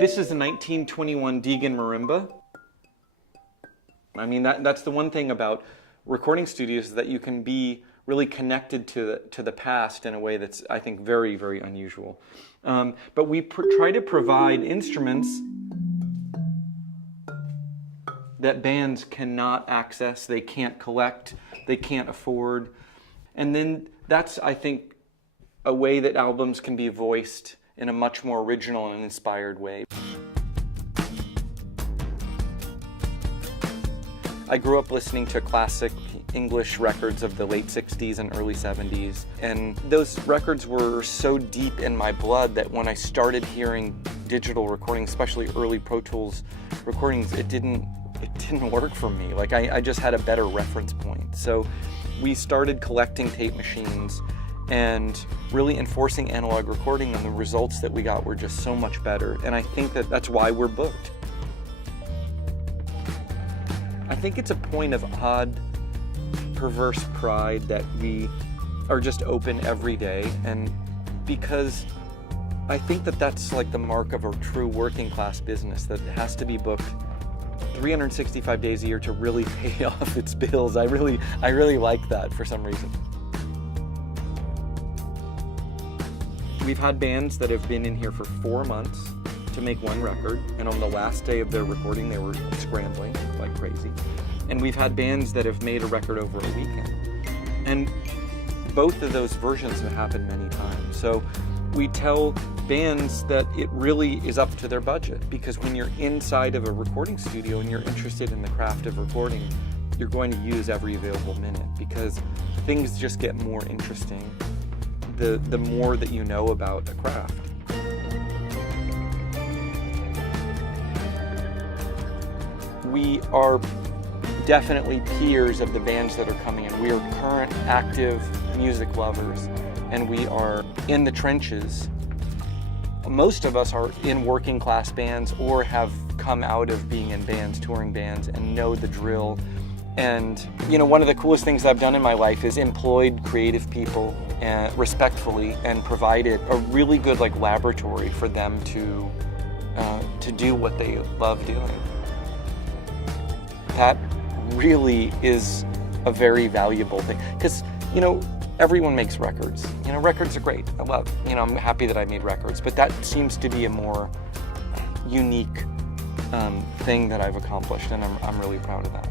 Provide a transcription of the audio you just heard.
This is a 1921 Deegan marimba. I mean, that's the one thing about recording studios, is that you can be really connected to the past in a way that's, I think, very, very unusual. But we try to provide instruments that bands cannot access, they can't collect, they can't afford. And then that's, I think, a way that albums can be voiced in a much more original and inspired way. I grew up listening to classic English records of the late 60s and early 70s. And those records were so deep in my blood that when I started hearing digital recordings, especially early Pro Tools recordings, it didn't work for me. Like I just had a better reference point. So we started collecting tape machines and really enforcing analog recording, and the results that we got were just so much better. And I think that that's why we're booked. I think it's a point of odd, perverse pride that we are just open every day, and because I think that that's like the mark of a true working class business, that it has to be booked 365 days a year to really pay off its bills. I really like that for some reason. We've had bands that have been in here for 4 months to make one record, and on the last day of their recording they were scrambling like crazy. And we've had bands that have made a record over a weekend. And both of those versions have happened many times. So we tell bands that it really is up to their budget, because when you're inside of a recording studio and you're interested in the craft of recording, you're going to use every available minute, because things just get more interesting the more that you know about a craft. We are definitely peers of the bands that are coming in. We are current active music lovers, and we are in the trenches. Most of us are in working class bands or have come out of being in bands, touring bands, and know the drill. And you know, one of the coolest things I've done in my life is employed creative people respectfully and provided a really good laboratory for them to do what they love doing. That really is a very valuable thing, because everyone makes records. Records are great. I love, I'm happy that I made records, but that seems to be a more unique thing that I've accomplished, and I'm really proud of that.